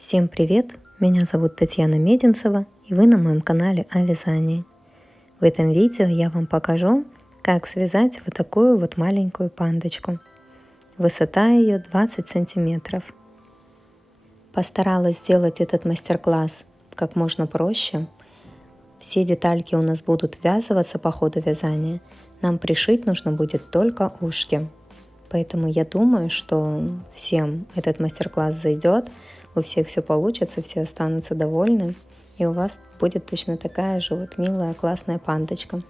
Всем привет! Меня зовут Татьяна Мединцева, и вы на моем канале о вязании. В этом видео я вам покажу, как связать вот такую вот маленькую пандочку. Высота ее 20 сантиметров. Постаралась сделать этот мастер-класс как можно проще. Все детальки у нас будут ввязываться по ходу вязания. Нам пришить нужно будет только ушки. Поэтому я думаю, что всем этот мастер-класс зайдет, у всех все получится, все останутся довольны, и у вас будет точно такая же вот милая, классная пандочка.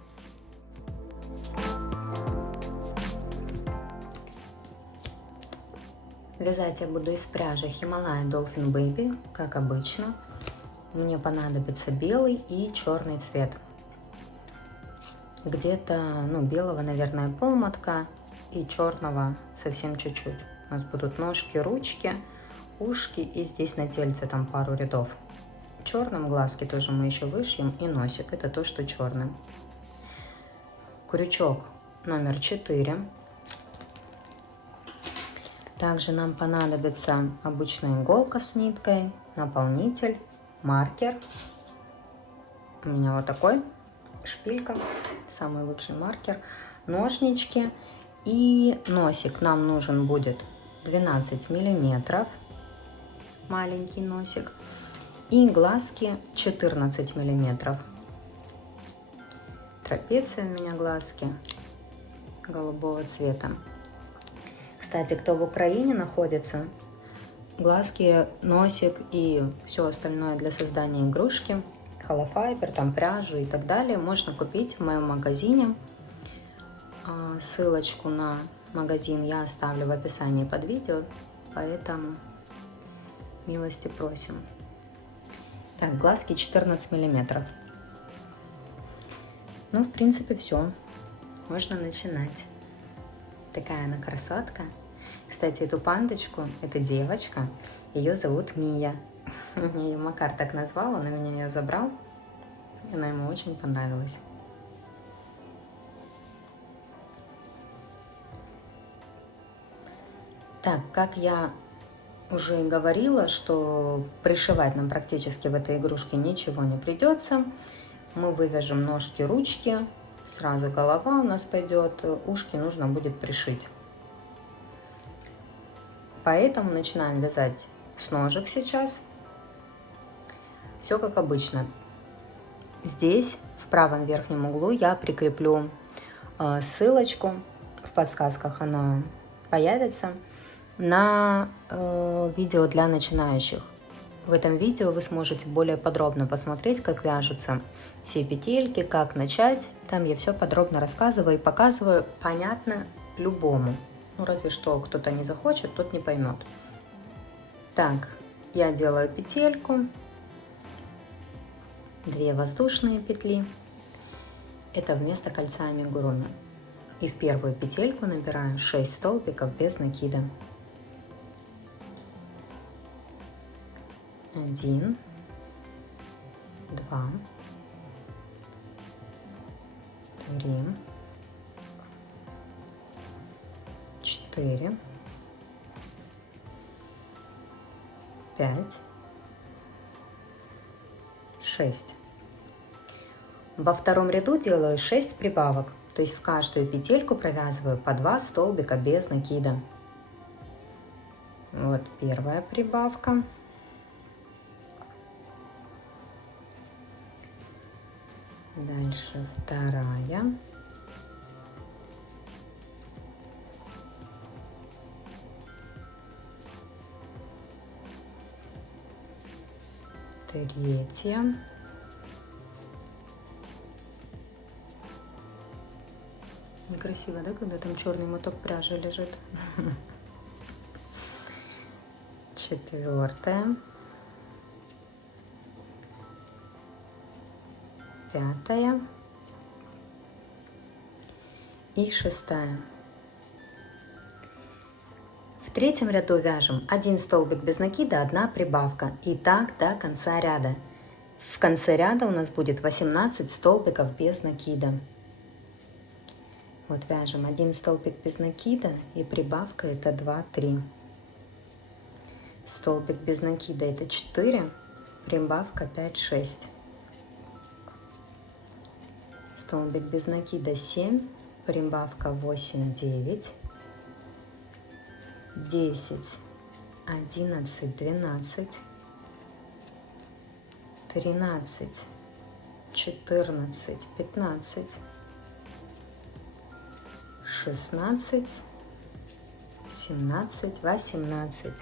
Вязать я буду из пряжи Himalaya Dolphin Baby, как обычно. Мне понадобится белый и черный цвет. Где-то, белого, наверное, полмотка и черного совсем чуть-чуть. У нас будут ножки, ручки, ушки и здесь на тельце там пару рядов. Черным глазки тоже мы еще вышьем, и носик, это то, что черным. Крючок номер 4. Также нам понадобится обычная иголка с ниткой, наполнитель, маркер. У меня вот такой, шпилька, самый лучший маркер, ножнички и носик. Нам нужен будет 12 миллиметров, маленький носик, и глазки 14 миллиметров. Трапеция у меня глазки голубого цвета. Кстати, кто в Украине находится, глазки, носик и все остальное для создания игрушки, холофайбер, там пряжу и так далее, можно купить в моем магазине. Ссылочку на магазин я оставлю в описании под видео, поэтому милости просим. Так, глазки 14 миллиметров. В принципе, все. Можно начинать. Такая она красотка. Кстати, эту пандочку, это девочка, ее зовут Мия. Ее Макар так назвал, он у меня ее забрал. Она ему очень понравилась. Так, как я уже говорила, что пришивать нам практически в этой игрушке ничего не придется. Мы вывяжем ножки, ручки, сразу голова у нас пойдет, ушки нужно будет пришить. Поэтому начинаем вязать с ножек сейчас. Все как обычно. Здесь в правом верхнем углу я прикреплю ссылочку, в подсказках она появится, на видео для начинающих. В этом видео вы сможете более подробно посмотреть, как вяжутся все петельки, как начать. Там я все подробно рассказываю и показываю, понятно любому. Разве что кто-то не захочет, тот не поймет. Так, я делаю петельку, 2 воздушные петли. Это вместо кольца амигуруми. И в первую петельку набираю 6 столбиков без накида. 1, 2, 3, 4, 5, 6. Во втором ряду делаю 6 прибавок, то есть в каждую петельку провязываю по 2 столбика без накида. Вот первая прибавка. Дальше вторая. Третья. Некрасиво, да, когда там черный моток пряжи лежит? Четвертая. 5 и 6. В третьем ряду вяжем 1 столбик без накида, 1 прибавка. И так до конца ряда. В конце ряда у нас будет 18 столбиков без накида. Вот вяжем 1 столбик без накида и прибавка это 2-3. столбик без накида это 4, прибавка 5, 6. Столбик без накида 7, прибавка 8, 9, 10, 11, 12, 13, 14, 15, 16, 17, 18.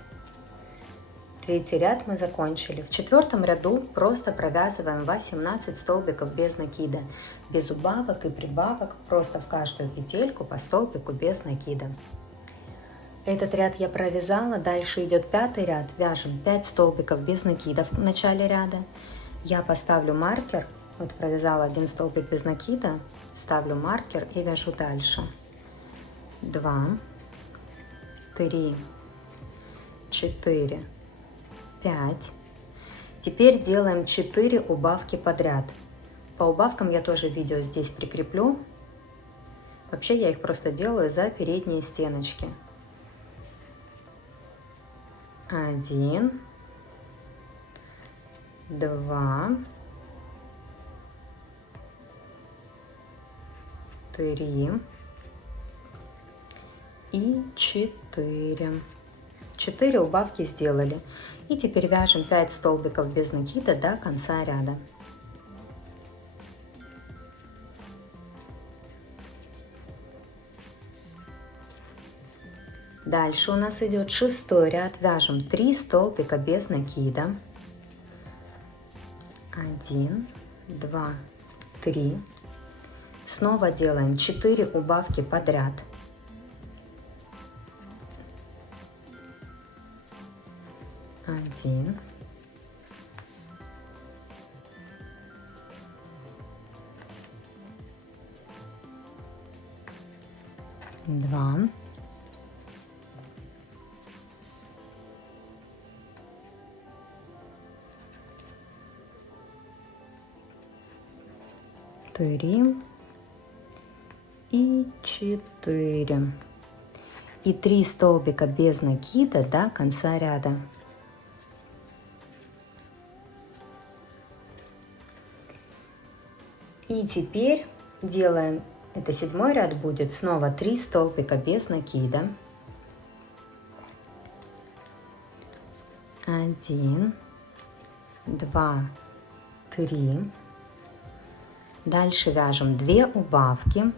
Третий ряд мы закончили. В четвертом ряду просто провязываем 18 столбиков без накида, без убавок и прибавок, просто в каждую петельку по столбику без накида. Этот ряд я провязала, дальше идет пятый ряд, вяжем 5 столбиков без накида в начале ряда. Я поставлю маркер, вот провязала 1 столбик без накида, ставлю маркер и вяжу дальше. 2, 3, 4, 5. Теперь делаем 4 убавки подряд. По убавкам я тоже видео здесь прикреплю. Вообще я их просто делаю за передние стеночки. 1, 2, 3 и 4. 4 убавки сделали. И теперь вяжем 5 столбиков без накида до конца ряда. Дальше у нас идет 6-й ряд. Вяжем 3 столбика без накида. 1, 2, 3. Снова делаем 4 убавки подряд. 1, 2, 3 и 4. И 3 столбика без накида до конца ряда. И теперь делаем, это 7-й ряд будет, снова 3 столбика без накида. 1, 2, 3. Дальше вяжем 2 убавки.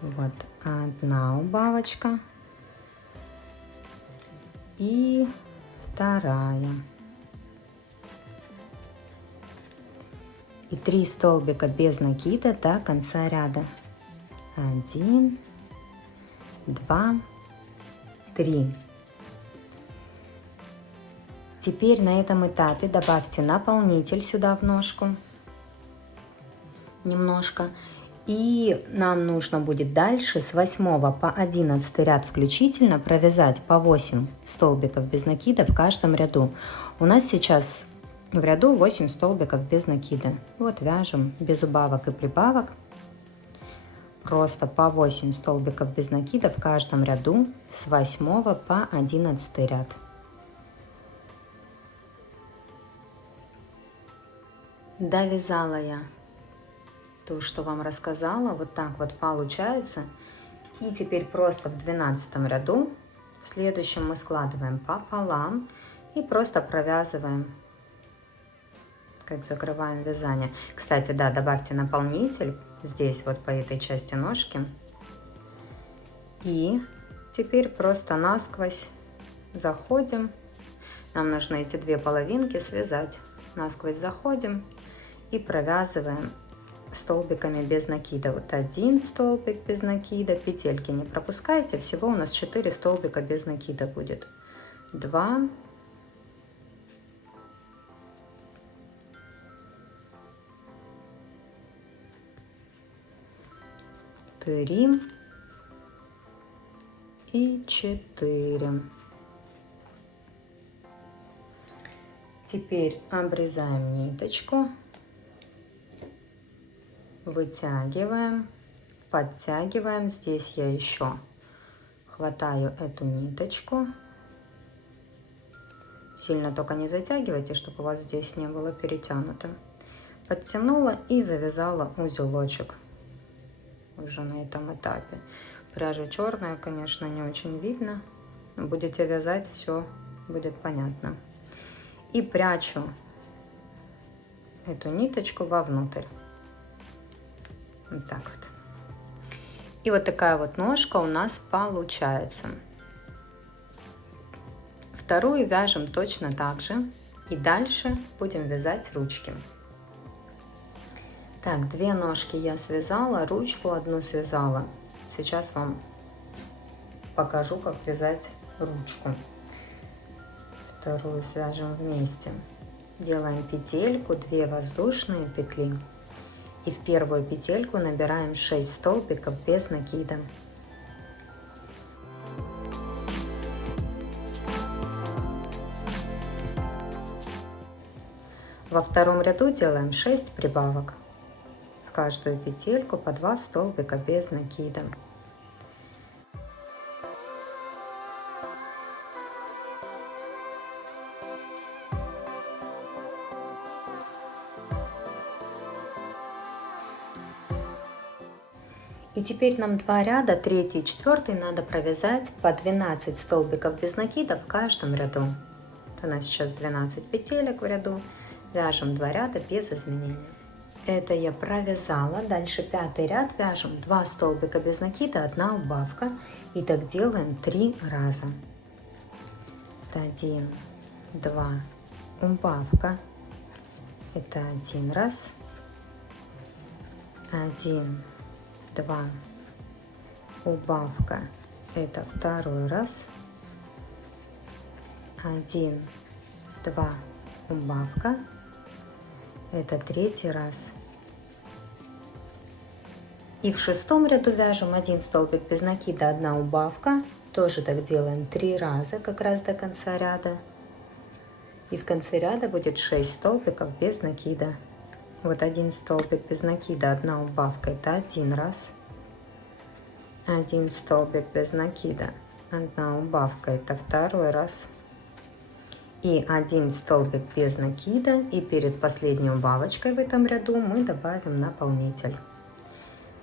Вот 1 убавочка и 2. И 3 столбика без накида до конца ряда. 1, 2, 3. Теперь на этом этапе добавьте наполнитель сюда в ножку. Немножко. И нам нужно будет дальше с 8 по 11 ряд включительно провязать по 8 столбиков без накида в каждом ряду. У нас сейчас в ряду 8 столбиков без накида. Вот вяжем без убавок и прибавок. Просто по 8 столбиков без накида в каждом ряду с 8 по 11 ряд. Довязала я то, что вам рассказала. Вот так вот получается. И теперь просто в 12 ряду, в следующем мы складываем пополам и просто провязываем, как закрываем вязание. Кстати, да, добавьте наполнитель здесь вот по этой части ножки. И теперь просто насквозь заходим. Нам нужно эти 2 половинки связать. Насквозь заходим и провязываем столбиками без накида. Вот 1 столбик без накида, петельки не пропускайте, всего у нас 4 столбика без накида будет. 2, 3 и 4. Теперь обрезаем ниточку, вытягиваем, подтягиваем. Здесь я еще хватаю эту ниточку Сильно только не затягивайте, чтобы у вас здесь не было перетянуто. Подтянула и завязала узелочек уже на этом этапе. Пряжа черная, конечно, не очень видно. Будете вязать, все будет понятно. И прячу эту ниточку вовнутрь. Вот так вот. И вот такая вот ножка у нас получается. Вторую вяжем точно так же. И дальше будем вязать ручки. Так, 2 ножки я связала, ручку одну связала. Сейчас вам покажу, как вязать ручку. Вторую свяжем вместе. Делаем петельку, 2 воздушные петли. И в первую петельку набираем 6 столбиков без накида. Во втором ряду делаем 6 прибавок. В каждую петельку по 2 столбика без накида. И теперь нам 2 ряда, 3 и 4 надо провязать по 12 столбиков без накида в каждом ряду. У нас сейчас 12 петелек в ряду. Вяжем 2 ряда без изменения. Это я провязала. Дальше 5 ряд вяжем 2 столбика без накида, 1 убавка. И так делаем 3 раза. 1, 2, убавка. Это 1 раз. 1, 2, убавка. Это 2 раз. 1, 2, убавка. Это 3 раз. И в 6 ряду вяжем 1 столбик без накида, 1 убавка. Тоже так делаем 3 раза, как раз до конца ряда. И в конце ряда будет 6 столбиков без накида. Вот 1 столбик без накида, 1 убавка, это 1 раз. 1 столбик без накида, 1 убавка, это 2 раз. И 1 столбик без накида. И перед последней убавочкой в этом ряду мы добавим наполнитель.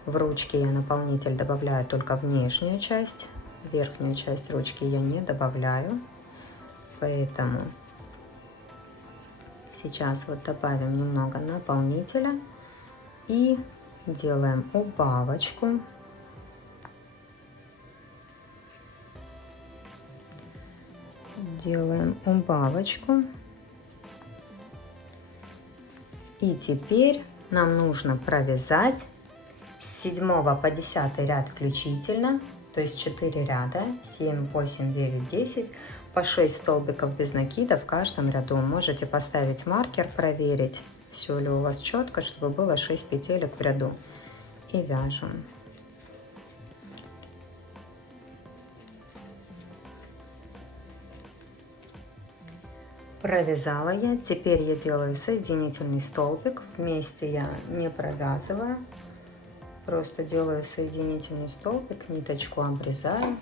В ручке я наполнитель добавляю только в нижнюю часть. В верхнюю часть ручки я не добавляю. Поэтому сейчас вот добавим немного наполнителя и делаем убавочку. Делаем убавочку. И теперь нам нужно провязать с 7 по 10 ряд включительно, то есть 4 ряда, 7, 8, 9, 10, по 6 столбиков без накида в каждом ряду. Можете поставить маркер, проверить, все ли у вас четко, чтобы было 6 петелек в ряду. И вяжем. Провязала я, теперь я делаю соединительный столбик, вместе я не провязываю, просто делаю соединительный столбик, ниточку обрезаю,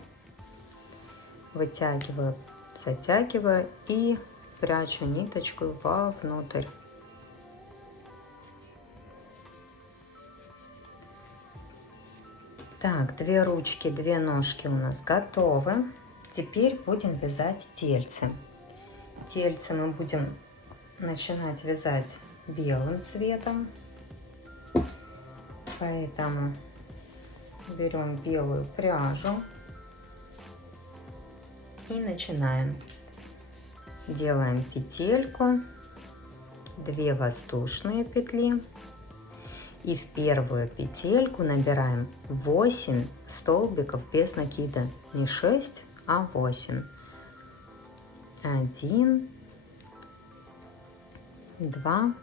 вытягиваю, затягиваю и прячу ниточку вовнутрь. Так, 2 ручки, 2 ножки у нас готовы. Теперь будем вязать тельце. Тельце мы будем начинать вязать белым цветом, поэтому берем белую пряжу и начинаем. Делаем петельку, 2 воздушные петли и в первую петельку набираем 8 столбиков без накида, не 6, а 8. 1, 2,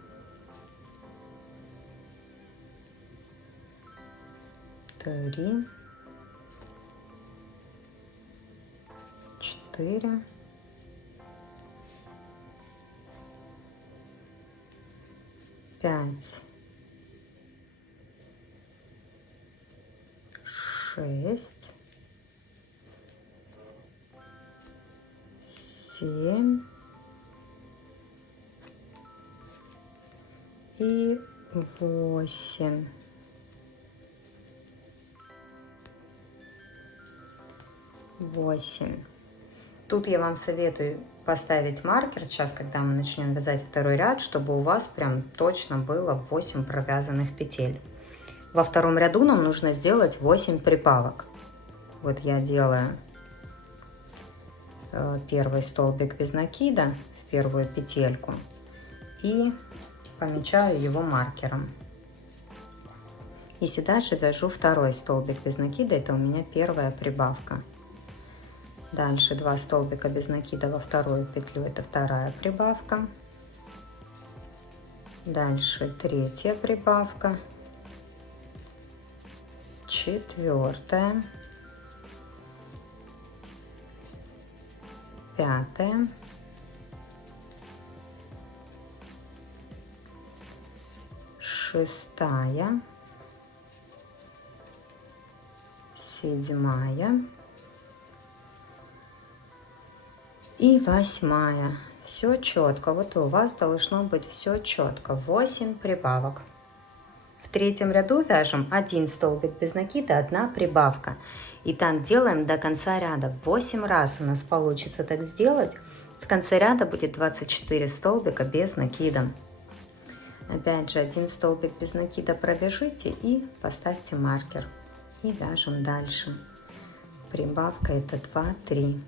3, 4, 5, 6, 7, и 8. Тут я вам советую поставить маркер сейчас, когда мы начнем вязать второй ряд, чтобы у вас прям точно было 8 провязанных петель. Во втором ряду нам нужно сделать 8 прибавок. Вот я делаю первый столбик без накида в первую петельку и помечаю его маркером. И сюда же вяжу второй столбик без накида, это у меня первая прибавка. Дальше 2 столбика без накида во вторую петлю, это вторая прибавка. Дальше третья прибавка, четвертая, пятая, шестая, седьмая и 8. Все четко. Вот и у вас должно быть все четко. 8 прибавок. В третьем ряду вяжем 1 столбик без накида, 1 прибавка. И так делаем до конца ряда. 8 раз у нас получится так сделать. В конце ряда будет 24 столбика без накида. Опять же 1 столбик без накида провяжите и поставьте маркер. И вяжем дальше. Прибавка это 2, 3.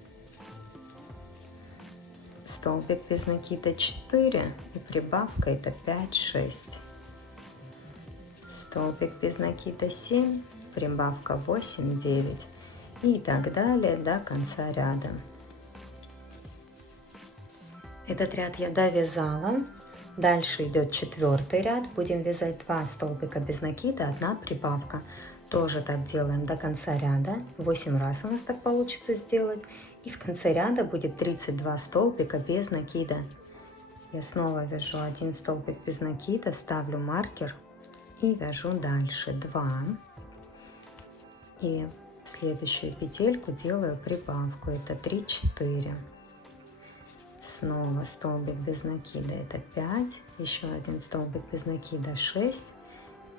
Столбик без накида 4 и прибавка это 5, 6. Столбик без накида 7, прибавка 8, 9 и так далее до конца ряда. Этот ряд я довязала. Дальше идет 4-й ряд. Будем вязать 2 столбика без накида, 1 прибавка. Тоже так делаем до конца ряда. 8 раз у нас так получится сделать. И в конце ряда будет 32 столбика без накида. Я снова вяжу 1 столбик без накида, ставлю маркер и вяжу дальше 2. И в следующую петельку делаю прибавку. Это 3, 4. Снова столбик без накида, это 5. Еще 1 столбик без накида, 6.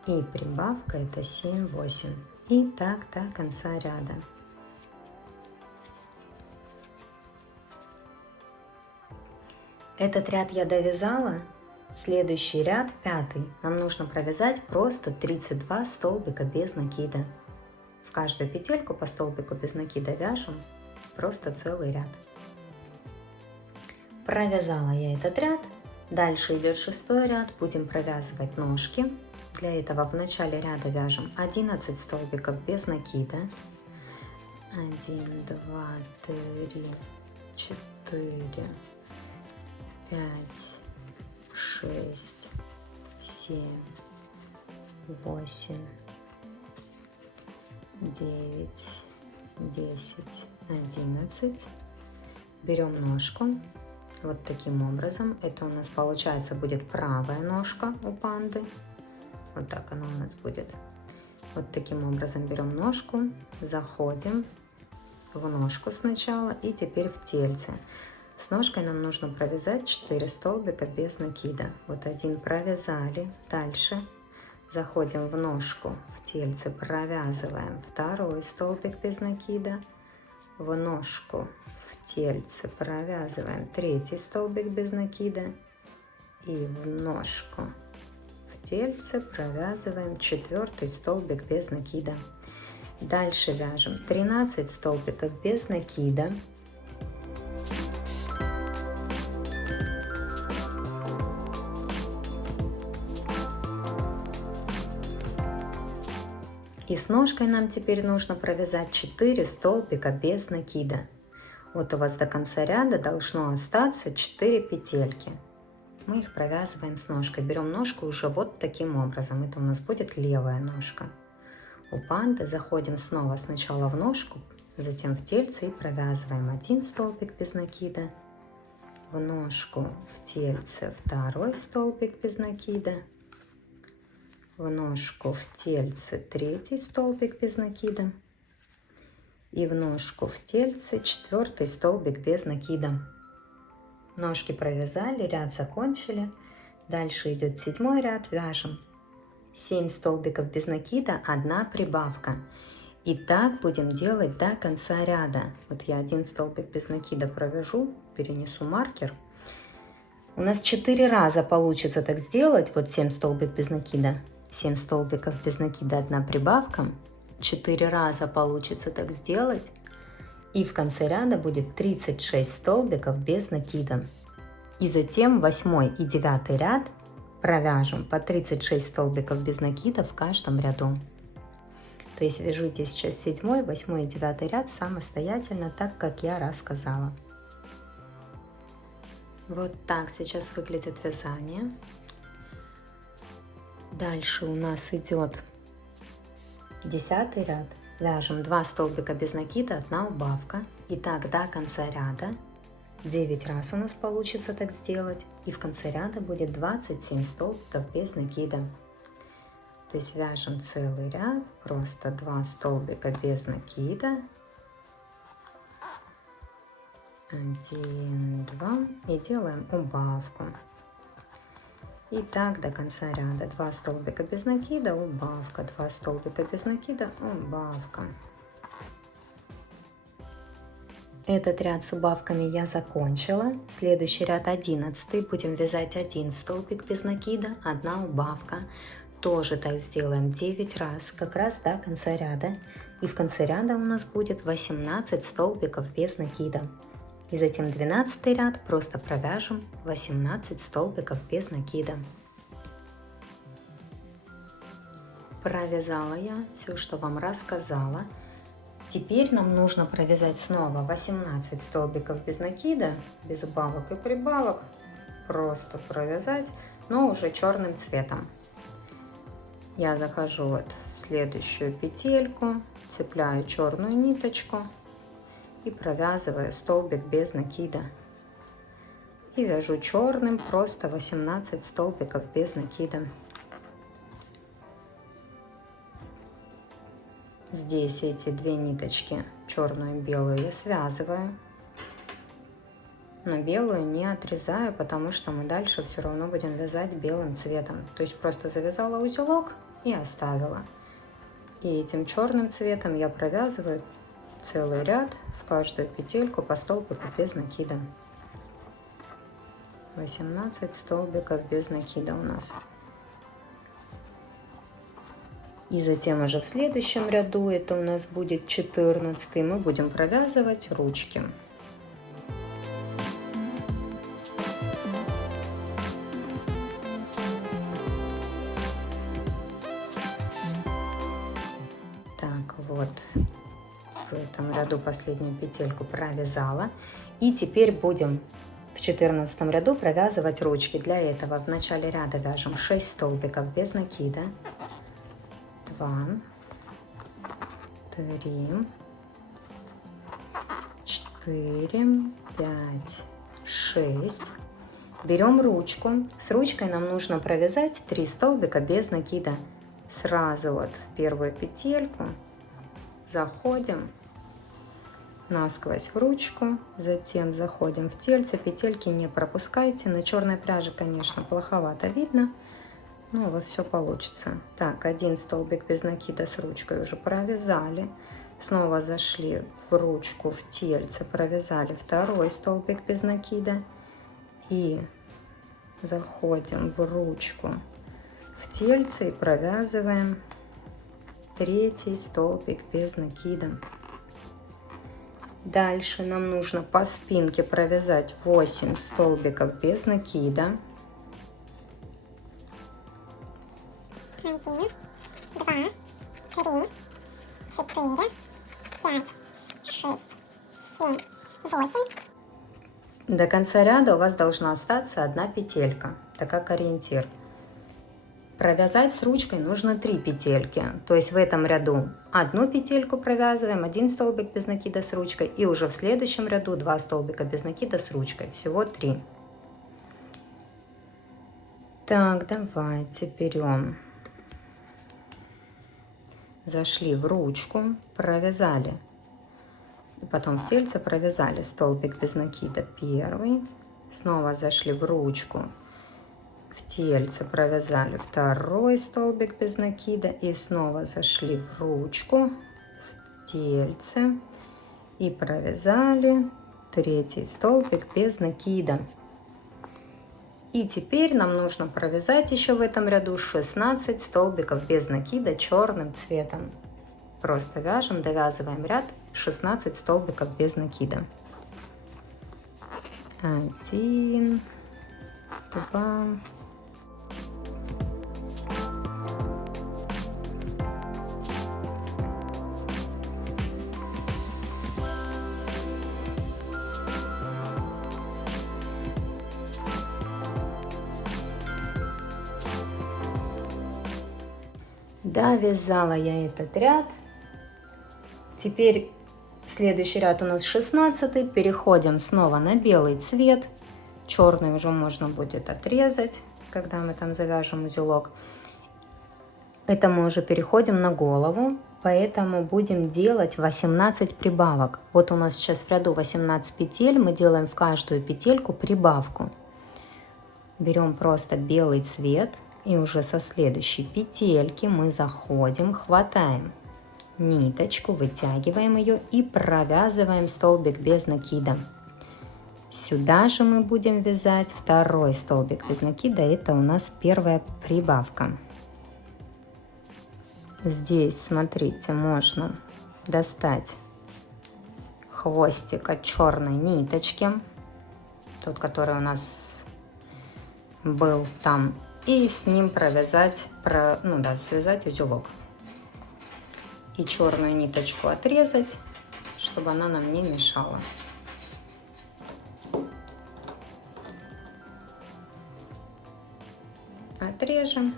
И прибавка это 7, 8. И так до конца ряда. Этот ряд я довязала. Следующий ряд, 5-й, нам нужно провязать просто 32 столбика без накида. В каждую петельку по столбику без накида вяжем просто целый ряд. Провязала я этот ряд. Дальше идет 6-й ряд. Будем провязывать ножки. Для этого в начале ряда вяжем 11 столбиков без накида. 1, 2, 3, 4, 5, 6, 7, 8, 9, 10, 11. Берем ножку вот таким образом. Это у нас получается будет правая ножка у панды. Вот так она у нас будет. Вот таким образом берем ножку, заходим в ножку сначала и теперь в тельце. С ножкой нам нужно провязать 4 столбика без накида. Вот 1 провязали. Дальше заходим в ножку, в тельце, провязываем 2 столбик без накида. В ножку, в тельце провязываем 3 столбик без накида. И в ножку, в тельце провязываем 4 столбик без накида. Дальше вяжем 13 столбиков без накида. И с ножкой нам теперь нужно провязать 4 столбика без накида. Вот у вас до конца ряда должно остаться 4 петельки. Мы их провязываем с ножкой. Берем ножку уже вот таким образом. Это у нас будет левая ножка. У панды заходим снова сначала в ножку, затем в тельце и провязываем 1 столбик без накида. В ножку, в тельце 2 столбик без накида. В ножку, в тельце 3 столбик без накида. И в ножку, в тельце 4 столбик без накида. Ножки провязали, ряд закончили. Дальше идет 7 ряд, вяжем 7 столбиков без накида, 1 прибавка. И так будем делать до конца ряда. Вот я 1 столбик без накида провяжу, перенесу маркер. У нас 4 раза получится так сделать, вот 7 столбик без накида, 7 столбиков без накида, 1 прибавка. 4 раза получится так сделать. И в конце ряда будет 36 столбиков без накида. И затем 8 и 9 ряд провяжем по 36 столбиков без накида в каждом ряду. То есть вяжите сейчас 7, 8 и 9 ряд самостоятельно, так как я рассказала. Вот так сейчас выглядит вязание. Дальше у нас идет 10 ряд. Вяжем 2 столбика без накида, 1 убавка. И так до конца ряда. 9 раз у нас получится так сделать. И в конце ряда будет 27 столбиков без накида. То есть вяжем целый ряд, просто 2 столбика без накида. 1, 2 и делаем убавку. И так до конца ряда. 2 столбика без накида, убавка, 2 столбика без накида, убавка. Этот ряд с убавками я закончила. Следующий ряд 11. Будем вязать 1 столбик без накида, 1 убавка. Тоже так сделаем 9 раз, как раз до конца ряда. И в конце ряда у нас будет 18 столбиков без накида. И затем 12 ряд просто провяжем 18 столбиков без накида. Провязала я все, что вам рассказала. Теперь нам нужно провязать снова 18 столбиков без накида, без убавок и прибавок. Просто провязать, но уже черным цветом. Я захожу вот в следующую петельку, цепляю черную ниточку и провязываю столбик без накида. И вяжу черным просто 18 столбиков без накида. Здесь эти 2 ниточки, черную и белую, я связываю. Но белую не отрезаю, потому что мы дальше все равно будем вязать белым цветом. То есть просто завязала узелок и оставила. И этим черным цветом я провязываю целый ряд в каждую петельку по столбику без накида. 18 столбиков без накида у нас. И затем уже в следующем ряду, это у нас будет 14, мы будем провязывать ручки. Так, вот в этом ряду последнюю петельку провязала. И теперь будем в 14 ряду провязывать ручки. Для этого в начале ряда вяжем 6 столбиков без накида. 2, 3, 4, 5, 6. Берем ручку. С ручкой нам нужно провязать 3 столбика без накида. Сразу вот в первую петельку заходим насквозь в ручку, затем заходим в тельце. Петельки не пропускайте. На черной пряже, конечно, плоховато видно. Ну, у вас все получится. Так, 1 столбик без накида с ручкой уже провязали. Снова зашли в ручку, в тельце, провязали 2 столбик без накида. И заходим в ручку, в тельце и провязываем 3 столбик без накида. Дальше нам нужно по спинке провязать 8 столбиков без накида. 1, 2, 3, 4, 5, 6, 7, 8. До конца ряда у вас должна остаться 1 петелька, так как ориентир. Провязать с ручкой нужно 3 петельки, то есть в этом ряду 1 петельку провязываем, 1 столбик без накида с ручкой, и уже в следующем ряду 2 столбика без накида с ручкой, всего 3. Так, давайте берем. Зашли в ручку, провязали, и потом в тельце провязали столбик без накида 1, снова зашли в ручку, в тельце провязали второй столбик без накида и снова зашли в ручку, в тельце и провязали третий столбик без накида. И теперь нам нужно провязать еще в этом ряду 16 столбиков без накида черным цветом. Просто вяжем, довязываем ряд 16 столбиков без накида. 1, 2, довязала я этот ряд. Теперь следующий ряд у нас 16. Переходим снова на белый цвет. Черный уже можно будет отрезать, когда мы там завяжем узелок. Это мы уже переходим на голову, поэтому будем делать 18 прибавок. Вот у нас сейчас в ряду 18 петель, мы делаем в каждую петельку прибавку. Берем просто белый цвет и уже со следующей петельки мы заходим, хватаем ниточку, вытягиваем ее и провязываем столбик без накида. Сюда же мы будем вязать второй столбик без накида, это у нас первая прибавка. Здесь, смотрите, можно достать хвостик от черной ниточки, тот, который у нас был там, и с ним провязать, связать узелок. И черную ниточку отрезать, чтобы она нам не мешала. Отрежем,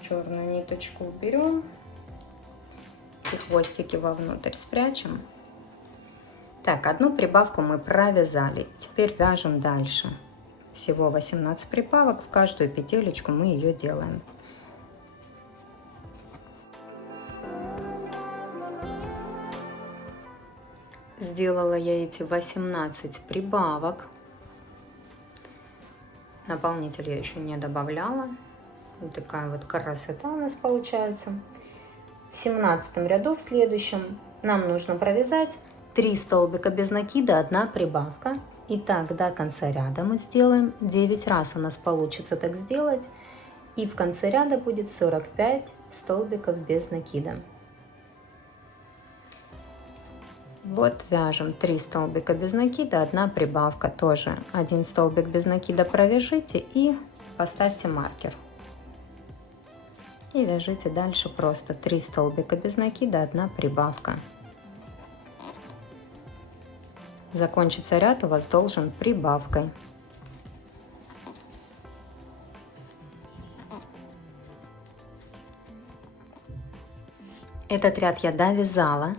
черную ниточку уберем, эти хвостики вовнутрь спрячем. Так, одну прибавку мы провязали, теперь вяжем дальше. Всего 18 прибавок, в каждую петелечку мы ее делаем. Сделала я эти 18 прибавок. Наполнитель я еще не добавляла. Вот такая вот красота у нас получается. В 17 ряду, в следующем, нам нужно провязать 3 столбика без накида, 1 прибавка. И так до конца ряда мы сделаем 9 раз, у нас получится так сделать. И в конце ряда будет 45 столбиков без накида. Вот вяжем 3 столбика без накида, 1 прибавка тоже. 1 столбик без накида провяжите и поставьте маркер. И вяжите дальше просто 3 столбика без накида, 1 прибавка. Закончится ряд у вас должен прибавкой. Этот ряд я довязала.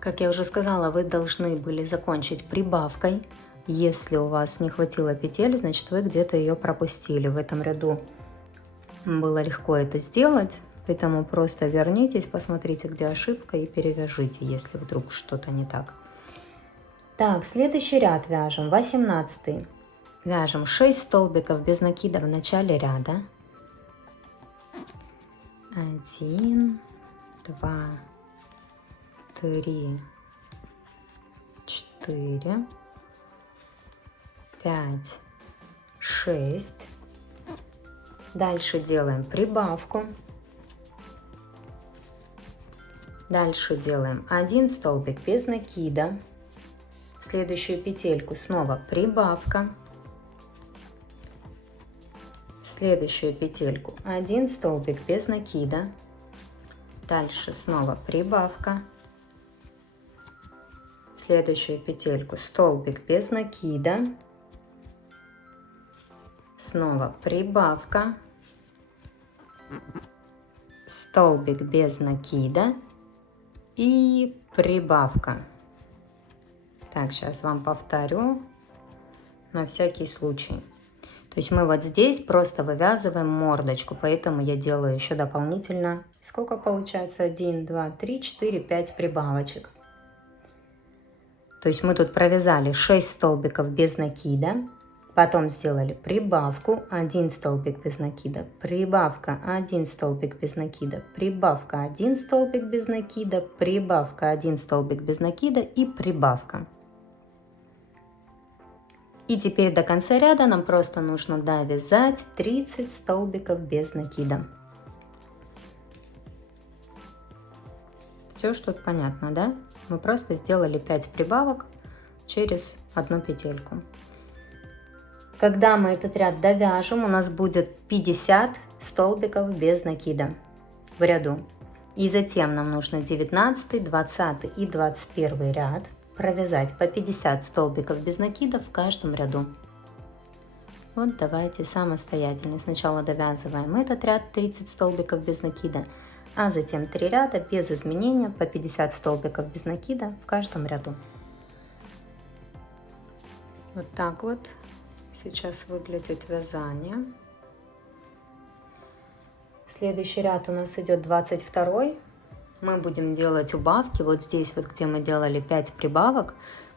Как я уже сказала, вы должны были закончить прибавкой. Если у вас не хватило петель, значит вы где-то ее пропустили. В этом ряду было легко это сделать, поэтому просто вернитесь, посмотрите, где ошибка и перевяжите, если вдруг что-то не так. Так, следующий ряд вяжем, 18. Вяжем 6 столбиков без накида в начале ряда. 1, 2, 3, 4, 5, 6. Дальше делаем прибавку. Дальше делаем 1 столбик без накида. В следующую петельку снова прибавка. В следующую петельку 1 столбик без накида. Дальше снова прибавка. В следующую петельку столбик без накида. Снова прибавка. Столбик без накида и прибавка. Так, сейчас вам повторю на всякий случай. То есть мы вот здесь просто вывязываем мордочку, поэтому я делаю еще дополнительно, сколько получается, 1, 2, 3, 4, 5 прибавочек. То есть мы тут провязали 6 столбиков без накида, Потом сделали прибавку, 1 столбик без накида, прибавка, 1 столбик без накида, прибавка, 1 столбик без накида, прибавка, 1 столбик без накида и прибавка. И теперь до конца ряда нам просто нужно довязать 30 столбиков без накида. Все, что понятно, да? Мы просто сделали 5 прибавок через одну петельку. Когда мы этот ряд довяжем, у нас будет 50 столбиков без накида в ряду. И затем нам нужно 19, 20 и 21 ряд провязать по 50 столбиков без накида в каждом ряду. Вот давайте самостоятельно. Сначала довязываем этот ряд 30 столбиков без накида, а затем 3 ряда без изменения по 50 столбиков без накида в каждом ряду. Вот так вот сейчас выглядит вязание. Следующий ряд у нас идет 22. Мы будем делать убавки. Вот здесь, вот где мы делали 5 прибавок,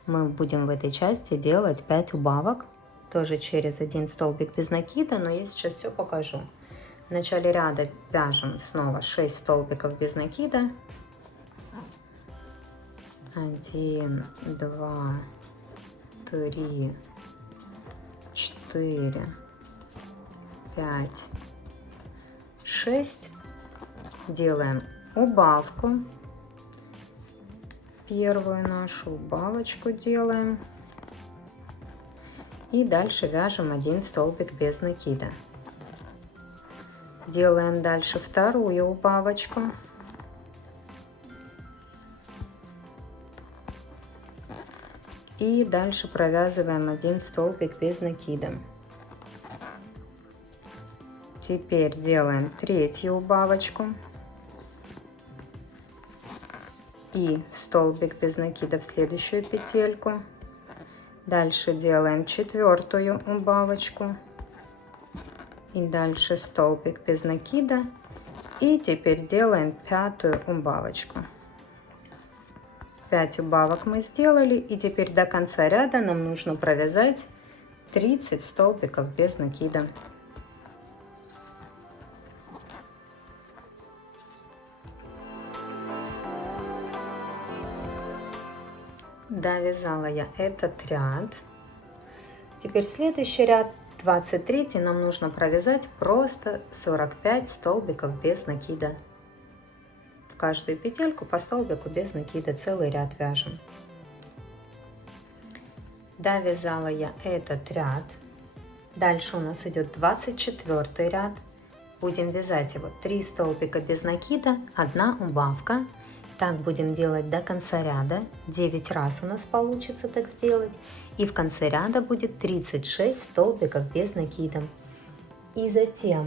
мы будем в этой части делать 5 убавок. Тоже через 1 столбик без накида, но я сейчас все покажу. В начале ряда вяжем снова 6 столбиков без накида. 1, 2, 3, 4, 5, 6. Делаем убавку. Первую нашу убавочку делаем. И дальше вяжем 1 столбик без накида. Делаем дальше вторую убавочку. И дальше провязываем 1 столбик без накида. Теперь делаем третью убавочку. И столбик без накида в следующую петельку. Дальше делаем четвертую убавочку. И дальше столбик без накида. И теперь делаем пятую убавочку. 5 убавок мы сделали, и теперь до конца ряда нам нужно провязать 30 столбиков без накида. Довязала я этот ряд. Теперь следующий ряд, 23, нам нужно провязать просто 45 столбиков без накида. В каждую петельку по столбику без накида, целый ряд вяжем. Довязала я этот ряд. Дальше у нас идет 24 ряд. Будем вязать его 3 столбика без накида, 1 убавка. Так будем делать до конца ряда. 9 раз у нас получится так сделать. И в конце ряда будет 36 столбиков без накида. И затем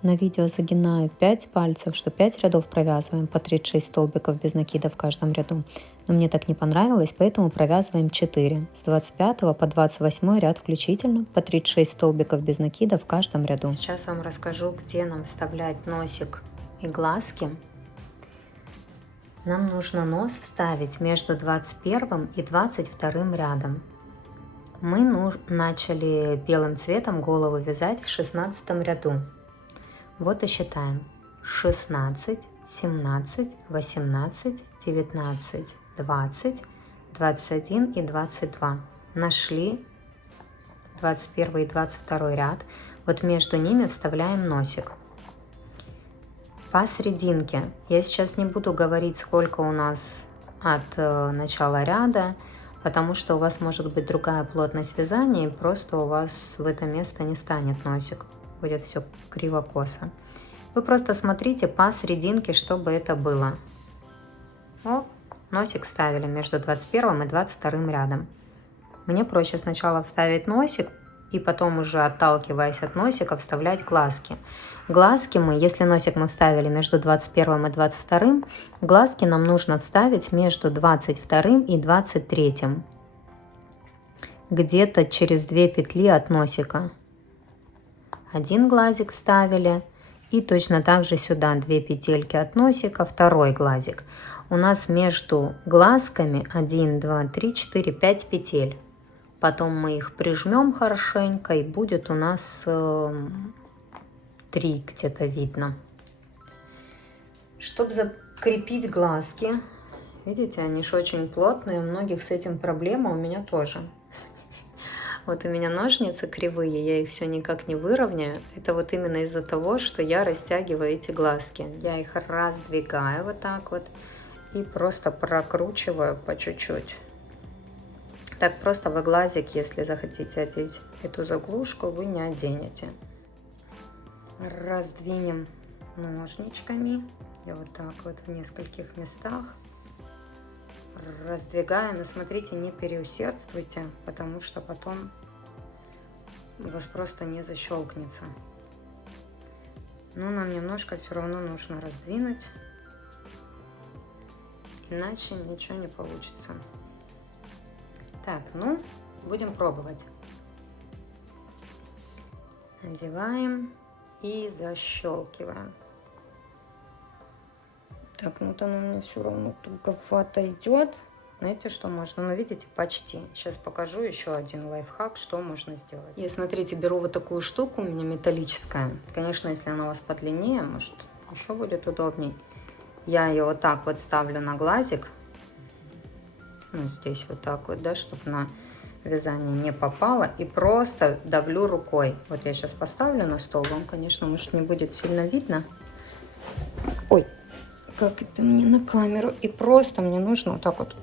на видео загинаю 5 пальцев, что 5 рядов провязываем по 36 столбиков без накида в каждом ряду. Но мне так не понравилось, поэтому провязываем 4. С 25 по 28 ряд включительно по 36 столбиков без накида в каждом ряду. Сейчас вам расскажу, где нам вставлять носик и глазки. Нам нужно нос вставить между 21 и 22 рядом. Мы начали белым цветом голову вязать в 16 ряду. Вот и считаем. 16, 17, 18, 19, 20, 21 и 22. Нашли 21 и 22 ряд. Вот между ними вставляем носик. Посерединке. Я сейчас не буду говорить, сколько у нас от начала ряда, потому что у вас может быть другая плотность вязания, и просто у вас в это место не станет носик. Будет все криво-косо. Вы просто смотрите посерединке, чтобы это было. О, носик вставили между 21 и 22 рядом. Мне проще сначала вставить носик, и потом уже, отталкиваясь от носика, вставлять глазки. Глазки мы, если носик мы вставили между 21 и 22, глазки нам нужно вставить между 22 и 23. Где-то через 2 петли от носика. Один глазик вставили. И точно так же сюда 2 петельки от носика, второй глазик. У нас между глазками 1, 2, 3, 4, 5 петель. Потом мы их прижмем хорошенько, и будет у нас 3 где-то видно. Чтобы закрепить глазки, видите, они же очень плотные, у многих с этим проблема, у меня тоже. Вот у меня ножницы кривые, я их все никак не выровняю. Это вот именно из-за того, что я растягиваю эти глазки. Я их раздвигаю вот так вот и просто прокручиваю по чуть-чуть. Так просто вы глазик, если захотите одеть эту заглушку, вы не оденете. Раздвинем ножничками. Я вот так вот в нескольких местах раздвигаю. Но смотрите, не переусердствуйте, потому что потом у вас просто не защелкнется. Но нам немножко все равно нужно раздвинуть, иначе ничего не получится. Так, ну, будем пробовать. Надеваем и защелкиваем. Так, ну вот оно у меня все равно туговато идет. Знаете, что можно? Ну, видите, почти. Сейчас покажу еще один лайфхак, что можно сделать. Я, смотрите, беру вот такую штуку, у меня металлическая. Конечно, если она у вас подлиннее, может, еще будет удобней. Я ее вот так вот ставлю на глазик. Ну, здесь вот так вот, да, чтобы на вязание не попало. И просто давлю рукой. Вот я сейчас поставлю на стол. Вам, конечно, может, не будет сильно видно. Ой, как это мне на камеру. И просто мне нужно вот так вот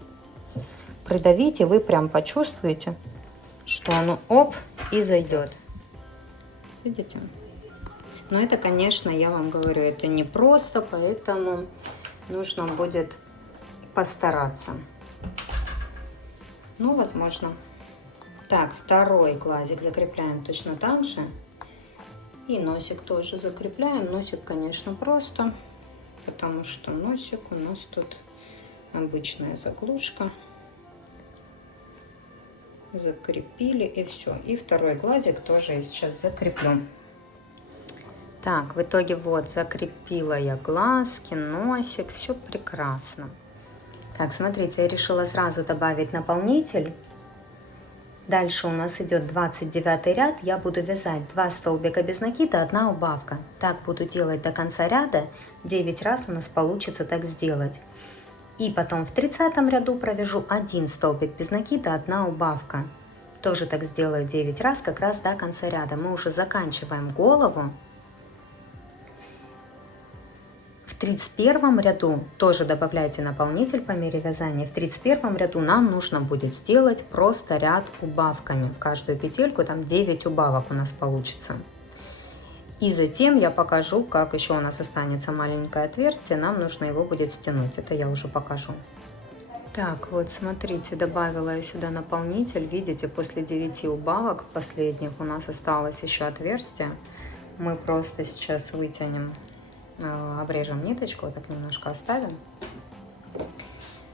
придавить, и вы прям почувствуете, что оно оп и зайдет. Видите? Но это, конечно, я вам говорю, это не просто, поэтому нужно будет постараться. Ну, возможно. Так, второй глазик закрепляем точно так же. И носик тоже закрепляем. Носик, конечно, просто, потому что носик у нас тут обычная заглушка. Закрепили, и все. И второй глазик тоже я сейчас закреплю. Так, в итоге вот закрепила я глазки, носик, все прекрасно. Так, смотрите, я решила сразу добавить наполнитель. Дальше у нас идет 29 ряд. Я буду вязать 2 столбика без накида, 1 убавка. Так буду делать до конца ряда. 9 раз у нас получится так сделать. И потом в 30 ряду провяжу 1 столбик без накида, 1 убавка. Тоже так сделаю 9 раз, как раз до конца ряда. Мы уже заканчиваем голову. В 31 ряду тоже добавляйте наполнитель по мере вязания. В 31 ряду нам нужно будет сделать просто ряд убавками. В каждую петельку там 9 убавок у нас получится. И затем я покажу, как еще у нас останется маленькое отверстие. Нам нужно его будет стянуть. Это я уже покажу. Так, вот смотрите, добавила я сюда наполнитель. Видите, после 9 убавок последних у нас осталось еще отверстие. Мы просто сейчас вытянем, обрежем ниточку, вот так немножко оставим.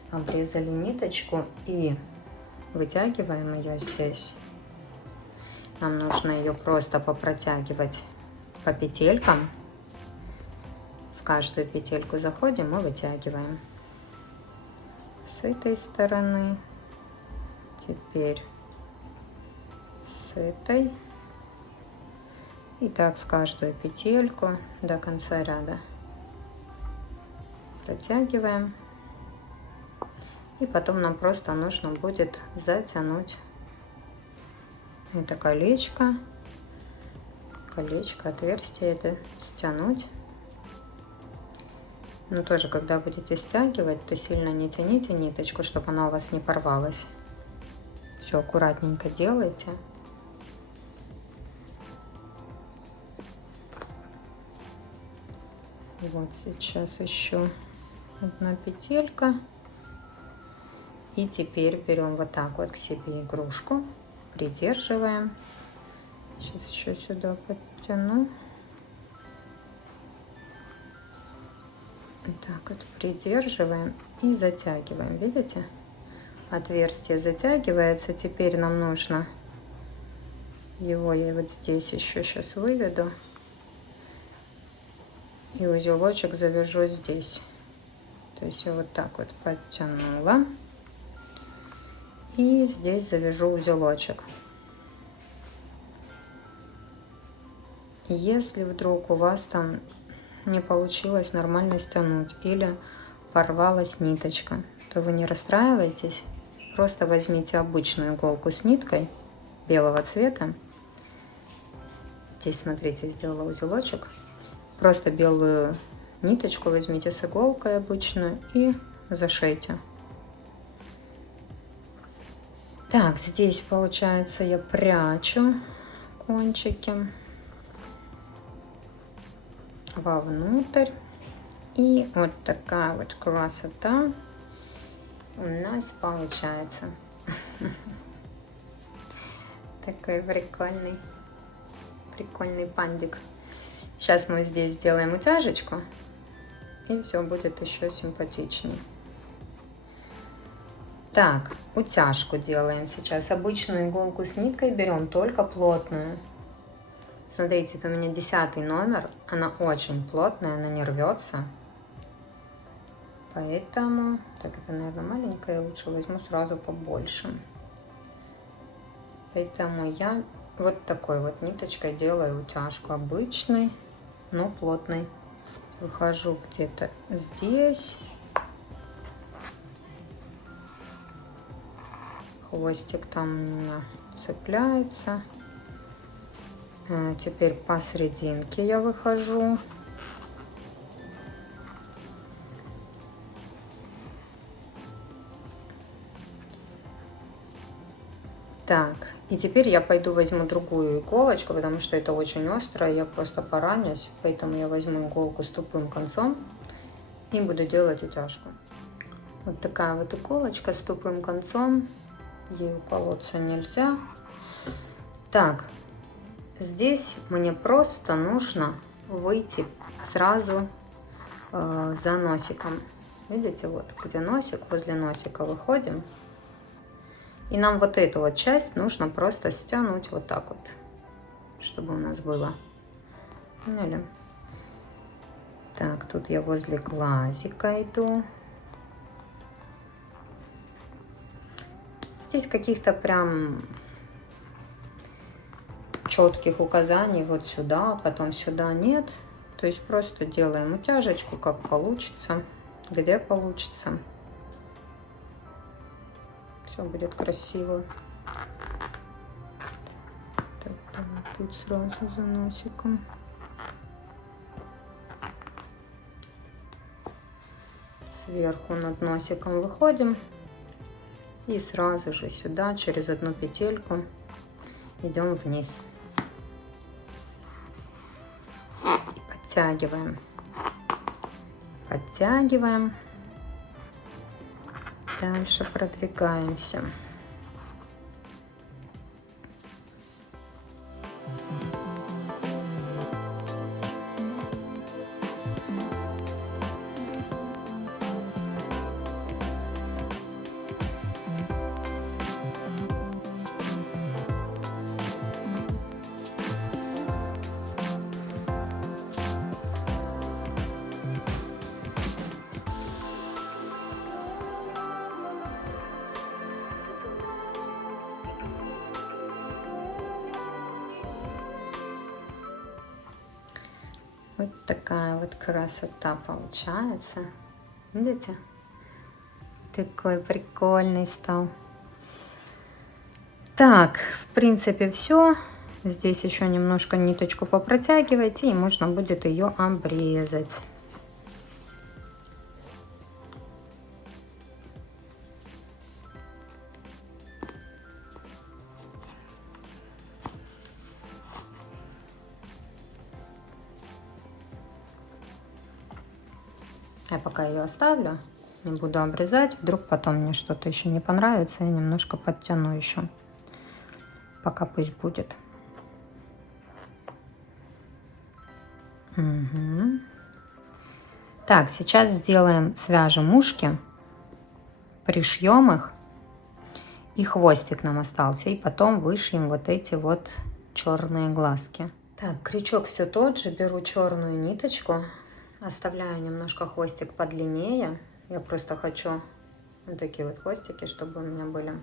Обрезали ниточку и вытягиваем ее здесь. Нам нужно ее просто попротягивать по петелькам. В каждую петельку заходим и вытягиваем. С этой стороны. Теперь с этой. И так в каждую петельку до конца ряда. Протягиваем. И потом нам просто нужно будет затянуть это колечко. Отверстие это стянуть. Но тоже, когда будете стягивать, то сильно не тяните ниточку, чтобы она у вас не порвалась. Все аккуратненько делайте. Вот сейчас еще одна петелька. И теперь берем вот так вот к себе игрушку, придерживаем. Сейчас еще сюда подтяну. Так вот придерживаем и затягиваем. Видите? Отверстие затягивается. Теперь нам нужно его, я вот здесь еще сейчас выведу. И узелочек завяжу здесь. То есть я вот так вот подтянула. И здесь завяжу узелочек. Если вдруг у вас там не получилось нормально стянуть или порвалась ниточка, то вы не расстраивайтесь. Просто возьмите обычную иголку с ниткой белого цвета. Здесь, смотрите, сделала узелочек. Просто белую ниточку возьмите с иголкой обычную и зашейте. Так, здесь, получается, я прячу кончики вовнутрь. И вот такая вот красота у нас получается. Такой прикольный пандик. Сейчас мы здесь сделаем утяжечку, и все будет еще симпатичней. Так, утяжку делаем сейчас. Обычную иголку с ниткой берем, только плотную. Смотрите, это у меня 10 номер. Она очень плотная, она не рвется. Поэтому, так, это, наверное, маленькая, лучше возьму сразу побольше. Поэтому я вот такой вот ниточкой делаю утяжку обычной, но плотной. Выхожу где-то здесь. Хвостик там у меня цепляется. Теперь посерединке я выхожу. Так, и теперь я пойду возьму другую иголочку, потому что это очень острое, я просто поранюсь, поэтому я возьму иголку с тупым концом и буду делать утяжку. Вот такая вот иголочка с тупым концом, ей уколоться нельзя. Так, здесь мне просто нужно выйти сразу за носиком. Видите, вот где носик, возле носика выходим. И нам вот эту вот часть нужно просто стянуть вот так вот, чтобы у нас было. Поняли? Так, тут я возле глазика иду. Здесь каких-то прям четких указаний вот сюда, потом сюда нет. То есть просто делаем утяжечку, как получится, где получится. Все будет красиво. Так, тут сразу за носиком. Сверху над носиком выходим. И сразу же сюда, через одну петельку, идем вниз. Подтягиваем. Подтягиваем. Дальше продвигаемся. Вот такая вот красота получается. Видите? Такой прикольный стал. Так, в принципе, все. Здесь еще немножко ниточку попротягивайте, и можно будет ее обрезать. Я пока ее оставлю, не буду обрезать. Вдруг потом мне что-то еще не понравится, я немножко подтяну еще. Пока пусть будет. Угу. Так, сейчас сделаем, свяжем ушки, пришьем их, и хвостик нам остался, и потом вышьем вот эти вот черные глазки. Так, крючок все тот же, беру черную ниточку. Оставляю немножко хвостик подлиннее. Я просто хочу вот такие вот хвостики, чтобы у меня были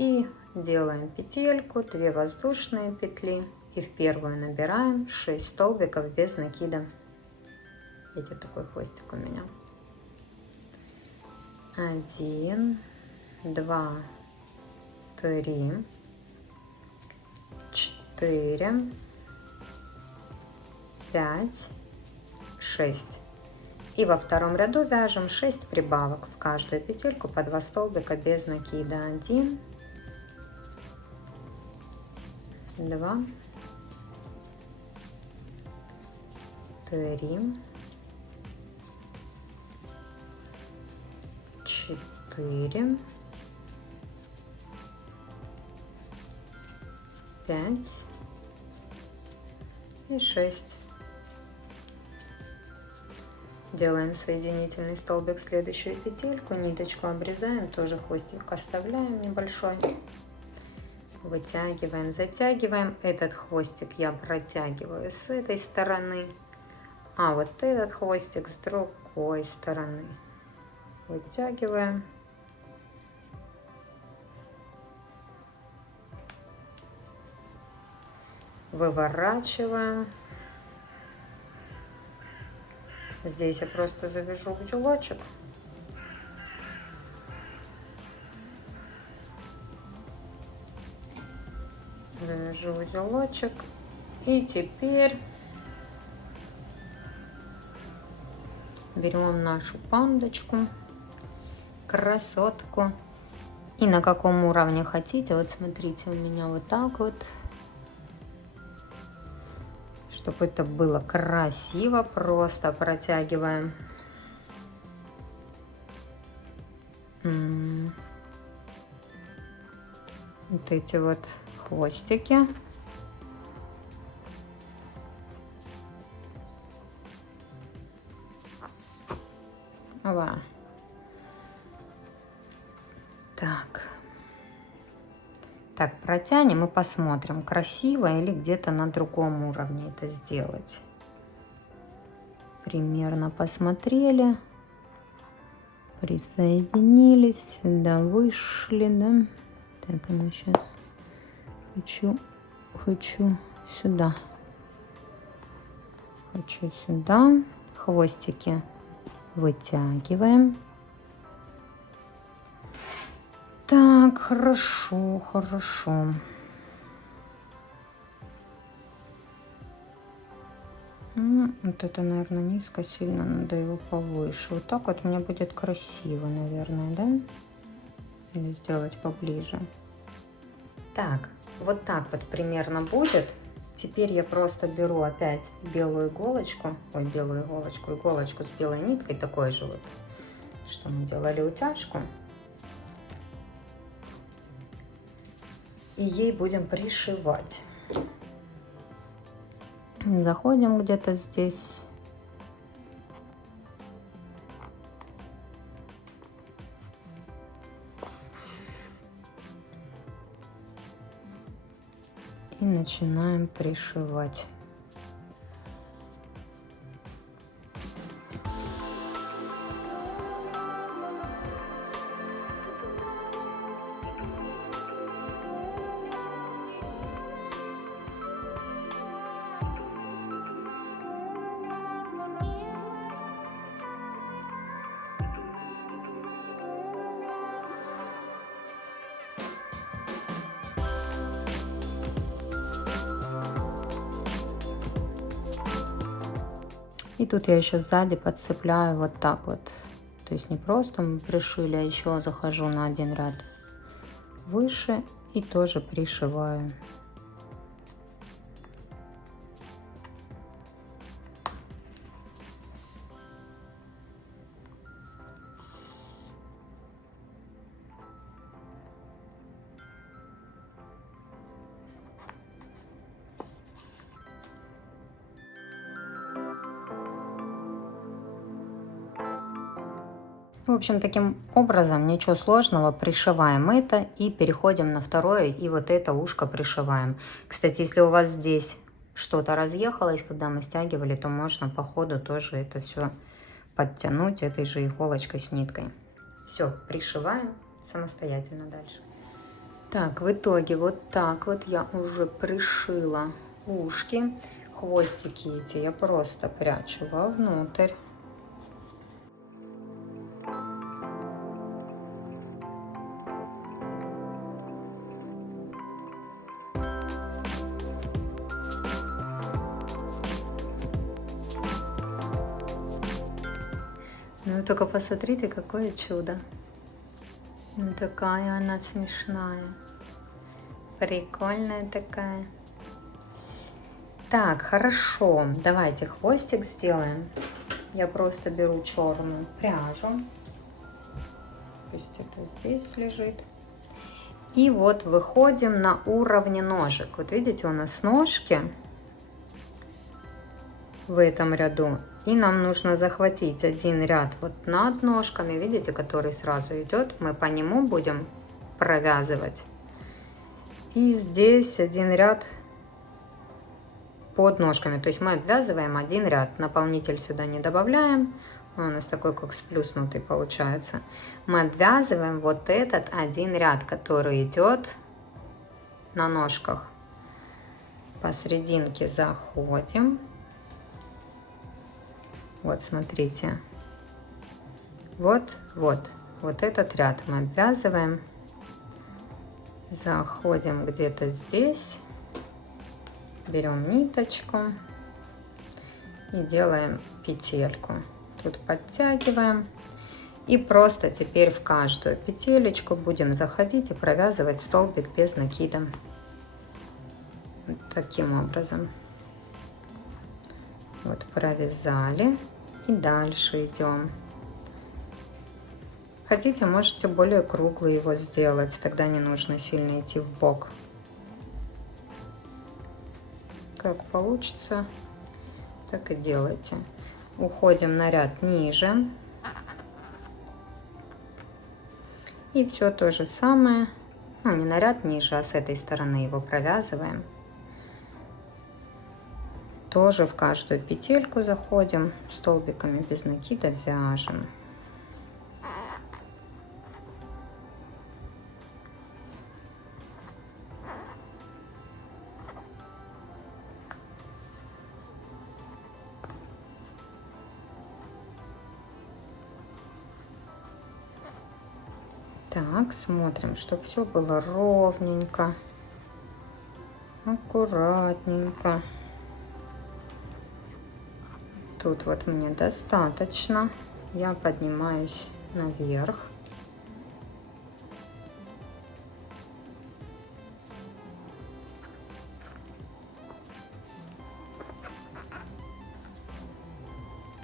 И делаем петельку, 2 воздушные петли. И в первую набираем 6 столбиков без накида. Видите, такой хвостик у меня. 1, 2, 3, 4, 5, 6. И во втором ряду вяжем 6 прибавок в каждую петельку по 2 столбика без накида. 1, 2, 3, 4, 5 и 6. Делаем соединительный столбик в следующую петельку, ниточку обрезаем, тоже хвостик оставляем небольшой, вытягиваем, затягиваем. Этот хвостик я протягиваю с этой стороны, а вот этот хвостик с другой стороны. Вытягиваем. Выворачиваем. Здесь я просто завяжу узелочек. Завяжу узелочек. И теперь берем нашу пандочку, красотку. И на каком уровне хотите. Вот смотрите, у меня вот так вот. Чтобы это было красиво, просто протягиваем вот эти вот хвостики. Ва. Так, протянем и посмотрим, красиво или где-то на другом уровне это сделать. Примерно посмотрели, присоединились, сюда вышли, да? Так, а ну сейчас хочу сюда. Хочу сюда. Хвостики вытягиваем. Так, хорошо, хорошо. Вот это, наверное, низко, сильно надо его повыше. Вот так вот мне будет красиво, наверное, да? Или сделать поближе. Так, вот так вот примерно будет. Теперь я просто беру опять белую иголочку, иголочку с белой ниткой, такой же вот, что мы делали утяжку. И ей будем пришивать. Заходим где-то здесь. И начинаем пришивать. И тут я еще сзади подцепляю вот так вот. То есть не просто мы пришили, а еще захожу на один ряд выше и тоже пришиваю. В общем, таким образом, ничего сложного, пришиваем это и переходим на второе, и вот это ушко пришиваем. Кстати, если у вас здесь что-то разъехалось, когда мы стягивали, то можно по ходу тоже это все подтянуть этой же иголочкой с ниткой. Все, пришиваем самостоятельно дальше. Так, в итоге вот так вот я уже пришила ушки. Хвостики эти я просто прячу вовнутрь. Ну только посмотрите, какое чудо. Ну такая она смешная. Прикольная такая. Так, хорошо. Давайте хвостик сделаем. Я просто беру черную пряжу. Пусть это здесь лежит. И вот выходим на уровне ножек. Вот видите, у нас ножки в этом ряду. И нам нужно захватить один ряд вот над ножками, видите, который сразу идет. Мы по нему будем провязывать. И здесь один ряд под ножками. То есть мы обвязываем один ряд. Наполнитель сюда не добавляем. Он у нас такой, как сплюснутый получается. Мы обвязываем вот этот один ряд, который идет на ножках. Посерединке заходим. Вот, смотрите. Вот этот ряд мы обвязываем. Заходим где-то здесь. Берем ниточку и делаем петельку. Тут подтягиваем. И просто теперь в каждую петелечку будем заходить и провязывать столбик без накида. Вот таким образом. Вот провязали. И дальше идем. Хотите, можете более круглый его сделать. Тогда не нужно сильно идти в бок. Как получится, так и делайте. Уходим на ряд ниже. И все то же самое. Ну, не на ряд ниже, а с этой стороны его провязываем. Тоже в каждую петельку заходим, столбиками без накида вяжем. Так, смотрим, чтобы все было ровненько, аккуратненько. Тут вот мне достаточно. Я поднимаюсь наверх.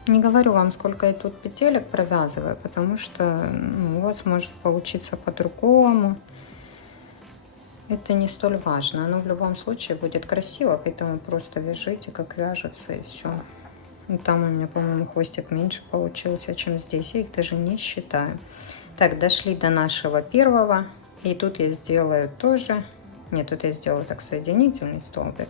Не говорю вам, сколько я тут петелек провязываю, потому что у вас может получиться по-другому. Это не столь важно, но в любом случае будет красиво, поэтому просто вяжите, как вяжется, и все. Там у меня, по-моему, хвостик меньше получился, чем здесь. Я их даже не считаю. Так, дошли до нашего первого. И тут я сделаю тоже. Нет, тут я сделаю так соединительный столбик.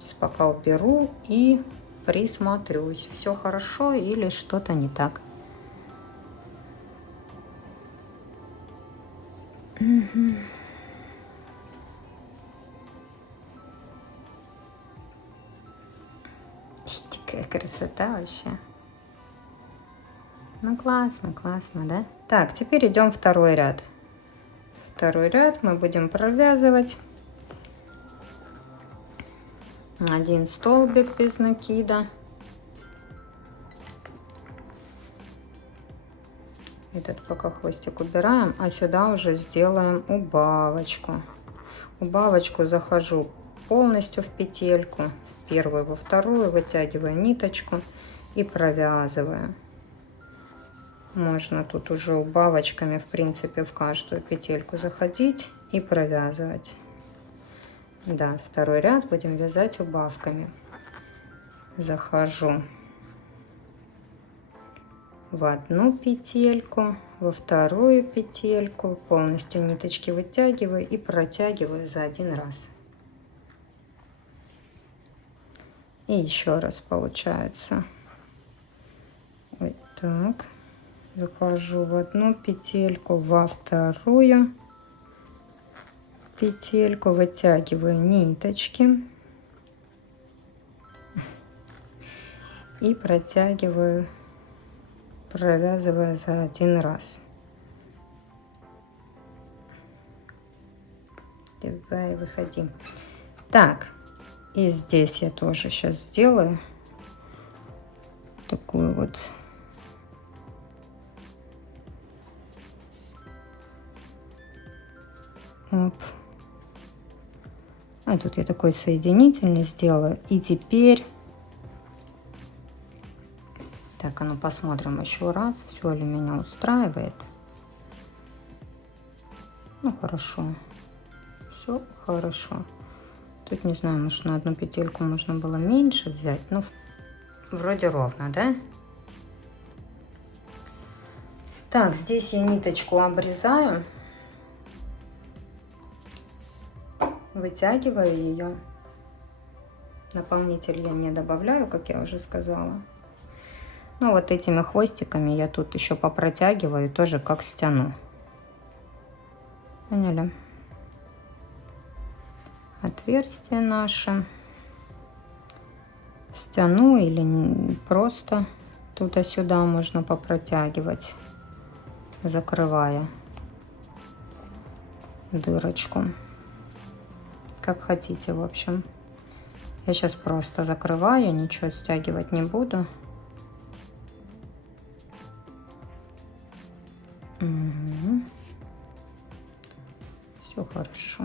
Сейчас пока уберу и присмотрюсь. Все хорошо или что-то не так. Угу. Какая красота вообще. Ну классно, классно, да? Так, теперь идем второй ряд. Второй ряд мы будем провязывать один столбик без накида. Этот пока хвостик убираем, а сюда уже сделаем убавочку. Убавочку захожу полностью в петельку. Первую во вторую, вытягиваю ниточку и провязываю. Можно тут уже убавочками, в принципе, в каждую петельку заходить и провязывать. Да, второй ряд будем вязать убавками. Захожу в одну петельку, во вторую петельку, полностью ниточки вытягиваю и протягиваю за один раз. И еще раз получается. Вот так. Захожу в одну петельку, во вторую. петельку, вытягиваю ниточки и протягиваю, провязывая за один раз. Давай, выходи. Так, и здесь я тоже сейчас сделаю такую вот оп. А тут я такой соединительный сделаю. И теперь так, а ну посмотрим еще раз, все ли меня устраивает. Ну хорошо, все хорошо. Тут не знаю, может на одну петельку можно было меньше взять, но вроде ровно, да? Так, здесь я ниточку обрезаю, вытягиваю ее. Наполнитель я не добавляю, как я уже сказала. Ну вот этими хвостиками я тут еще попротягиваю, тоже как стяну. Поняли? Отверстие наше стяну или просто туда-сюда можно попротягивать, закрывая дырочку, как хотите. В общем, я сейчас просто закрываю, ничего стягивать не буду. Угу. Все хорошо.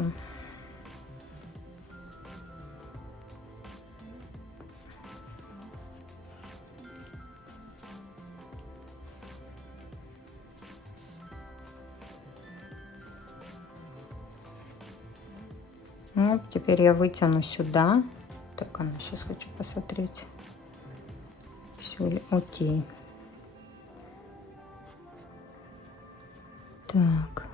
Вот, теперь я вытяну сюда. Так, она сейчас хочу посмотреть. Все ли окей. Так.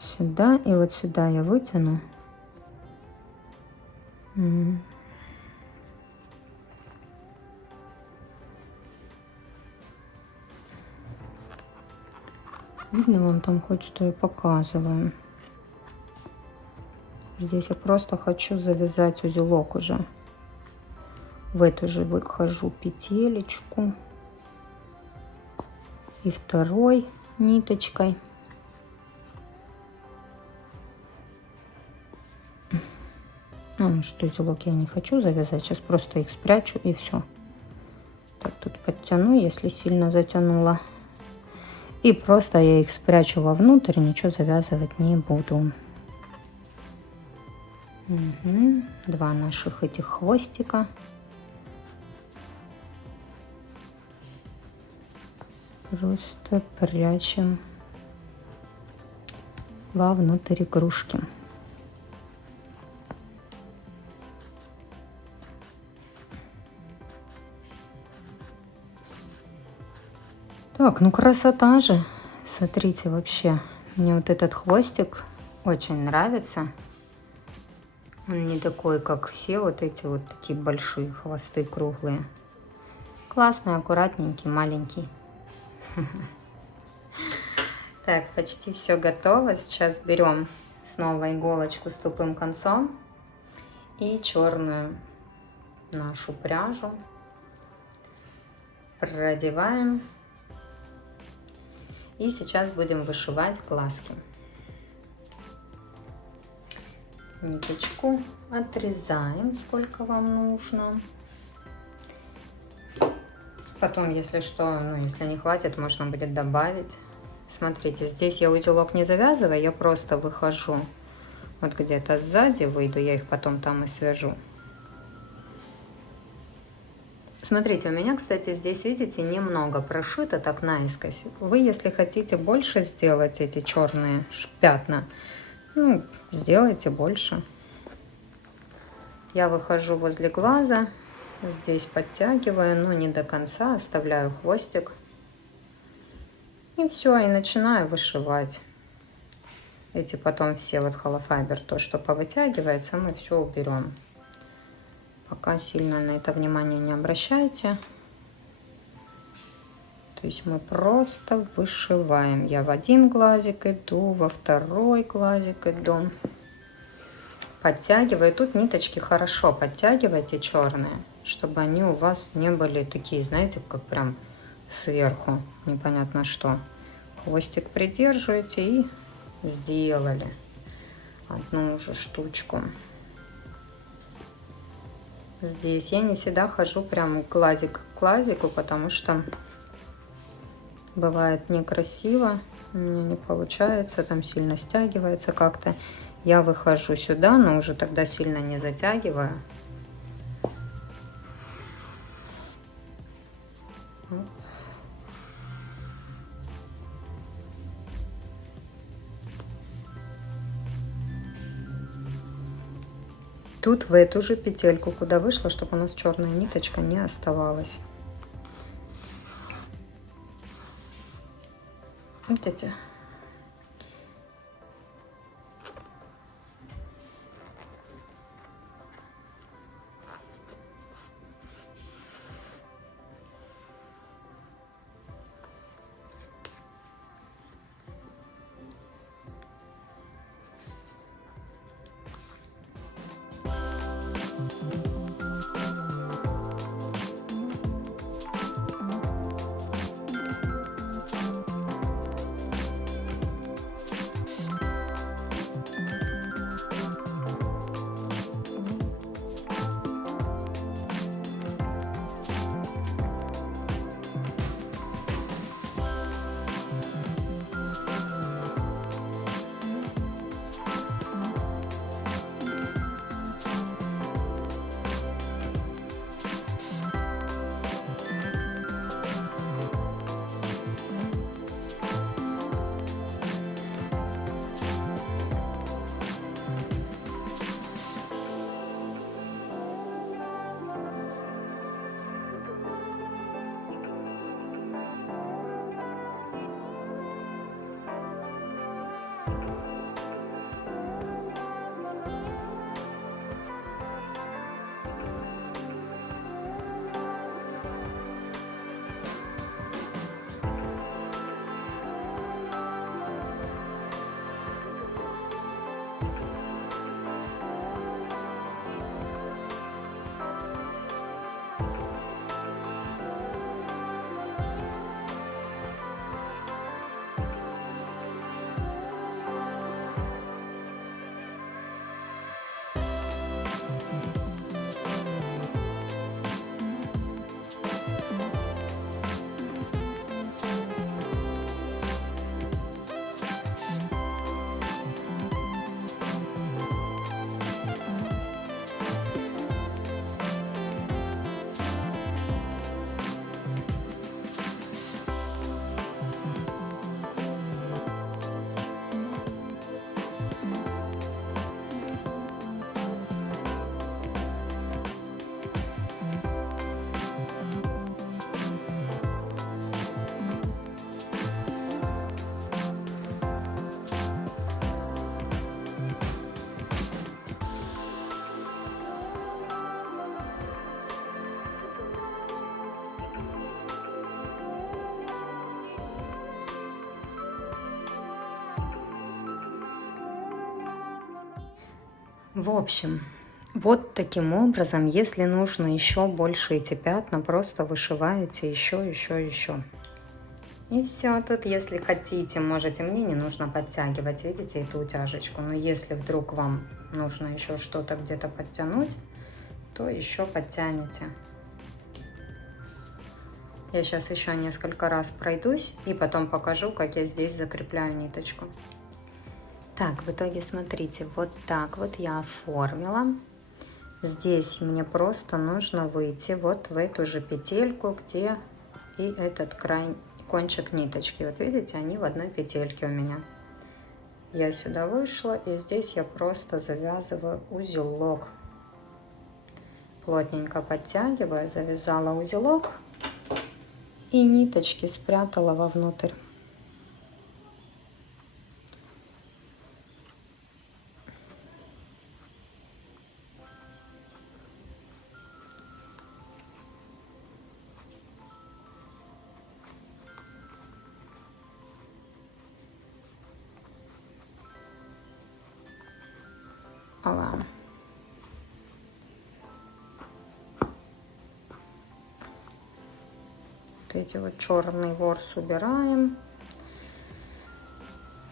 Сюда и вот сюда я вытяну. Видно вам там хоть что я показываю. Здесь я просто хочу завязать узелок уже. В эту же выхожу петелечку и второй ниточкой. Ну, что узелок я не хочу завязать, сейчас просто их спрячу и все. Так, тут подтяну, если сильно затянула. И просто я их спрячу вовнутрь, ничего завязывать не буду. Угу. Два наших этих хвостика. Просто прячем вовнутрь игрушки. Так, ну красота же. Смотрите, вообще, мне вот этот хвостик очень нравится. Он не такой, как все вот эти вот такие большие хвосты круглые. Классный, аккуратненький, маленький. Так, почти все готово. Сейчас берем снова иголочку с тупым концом и черную нашу пряжу продеваем. И сейчас будем вышивать глазки. Ниточку отрезаем, сколько вам нужно. Потом, если что, ну, если не хватит, можно будет добавить. Смотрите, здесь я узелок не завязываю, я просто выхожу. Вот где-то сзади выйду, я их потом там и свяжу. Смотрите, у меня, кстати, здесь, видите, немного прошито так наискось. Вы, если хотите больше сделать эти черные пятна, ну, сделайте больше. Я выхожу возле глаза, здесь подтягиваю, но не до конца, оставляю хвостик. И все, и начинаю вышивать. Эти потом все вот холофайбер, то, что повытягивается, мы все уберем. Пока сильно на это внимание не обращайте. То есть мы просто вышиваем. Я в один глазик иду, во второй глазик иду. Подтягиваю. Тут ниточки хорошо подтягивайте черные, чтобы они у вас не были такие, знаете, как прям сверху, непонятно что. Хвостик придерживаете и сделали одну уже штучку. Здесь я не всегда хожу прям глазик к глазику, потому что бывает некрасиво, у меня не получается, там сильно стягивается как-то. Я выхожу сюда, но уже тогда сильно не затягиваю. Тут в эту же петельку, куда вышла, чтобы у нас черная ниточка не оставалась. Видите? В общем, вот таким образом, если нужно еще больше эти пятна, просто вышиваете еще. И все. Тут, если хотите, можете, мне не нужно подтягивать, видите, эту утяжечку. Но если вдруг вам нужно еще что-то где-то подтянуть, то еще подтянете. Я сейчас еще несколько раз пройдусь и потом покажу, как я здесь закрепляю ниточку. Так, в итоге, смотрите, вот так вот я оформила. Здесь мне просто нужно выйти вот в эту же петельку, где и этот край, кончик ниточки. Вот видите, они в одной петельке у меня. Я сюда вышла, и здесь я просто завязываю узелок. Плотненько подтягиваю, завязала узелок и ниточки спрятала вовнутрь. Ала. Вот эти вот черный ворс убираем.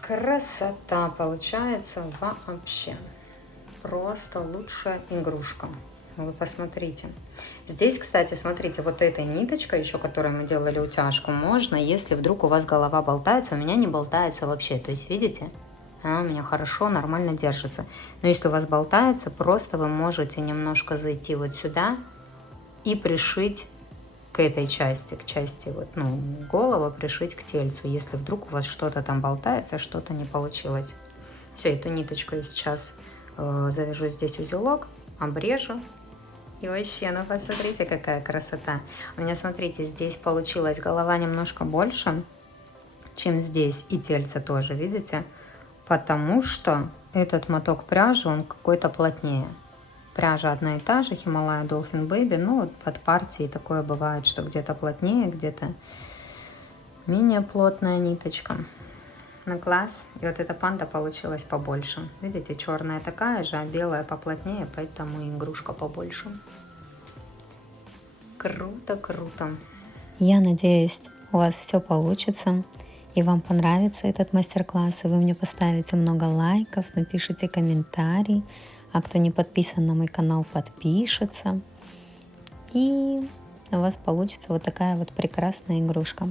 Красота получается вообще. Просто лучшая игрушка. Вы посмотрите. Здесь, кстати, смотрите, вот этой ниточкой еще, которой мы делали утяжку, можно, если вдруг у вас голова болтается. У меня не болтается вообще. То есть, видите, она у меня хорошо, нормально держится. Но если у вас болтается, просто вы можете немножко зайти вот сюда и пришить к этой части, к части вот, ну, головы, пришить к тельцу, если вдруг у вас что-то там болтается, что-то не получилось. Все, эту ниточку я сейчас завяжу здесь узелок, обрежу. И вообще, ну посмотрите, какая красота. У меня, смотрите, здесь получилась голова немножко больше, чем здесь, и тельце тоже, видите? Потому что этот моток пряжи, он какой-то плотнее. Пряжа одна и та же, Himalaya Dolphin Baby, но вот под партией такое бывает, что где-то плотнее, где-то менее плотная ниточка. На глаз. И вот эта панда получилась побольше. Видите, черная такая же, а белая поплотнее, поэтому игрушка побольше. Круто, круто. Я надеюсь, у вас все получится, и вам понравится этот мастер-класс, и вы мне поставите много лайков, напишите комментарий, а кто не подписан на мой канал, подпишется. И у вас получится вот такая вот прекрасная игрушка.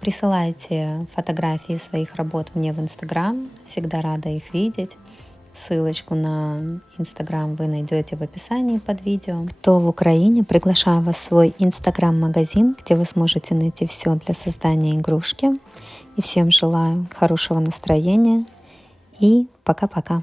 Присылайте фотографии своих работ мне в Инстаграм, всегда рада их видеть. Ссылочку на Инстаграм вы найдете в описании под видео. Кто в Украине, приглашаю вас в свой Инстаграм-магазин, где вы сможете найти все для создания игрушки. И всем желаю хорошего настроения и пока-пока.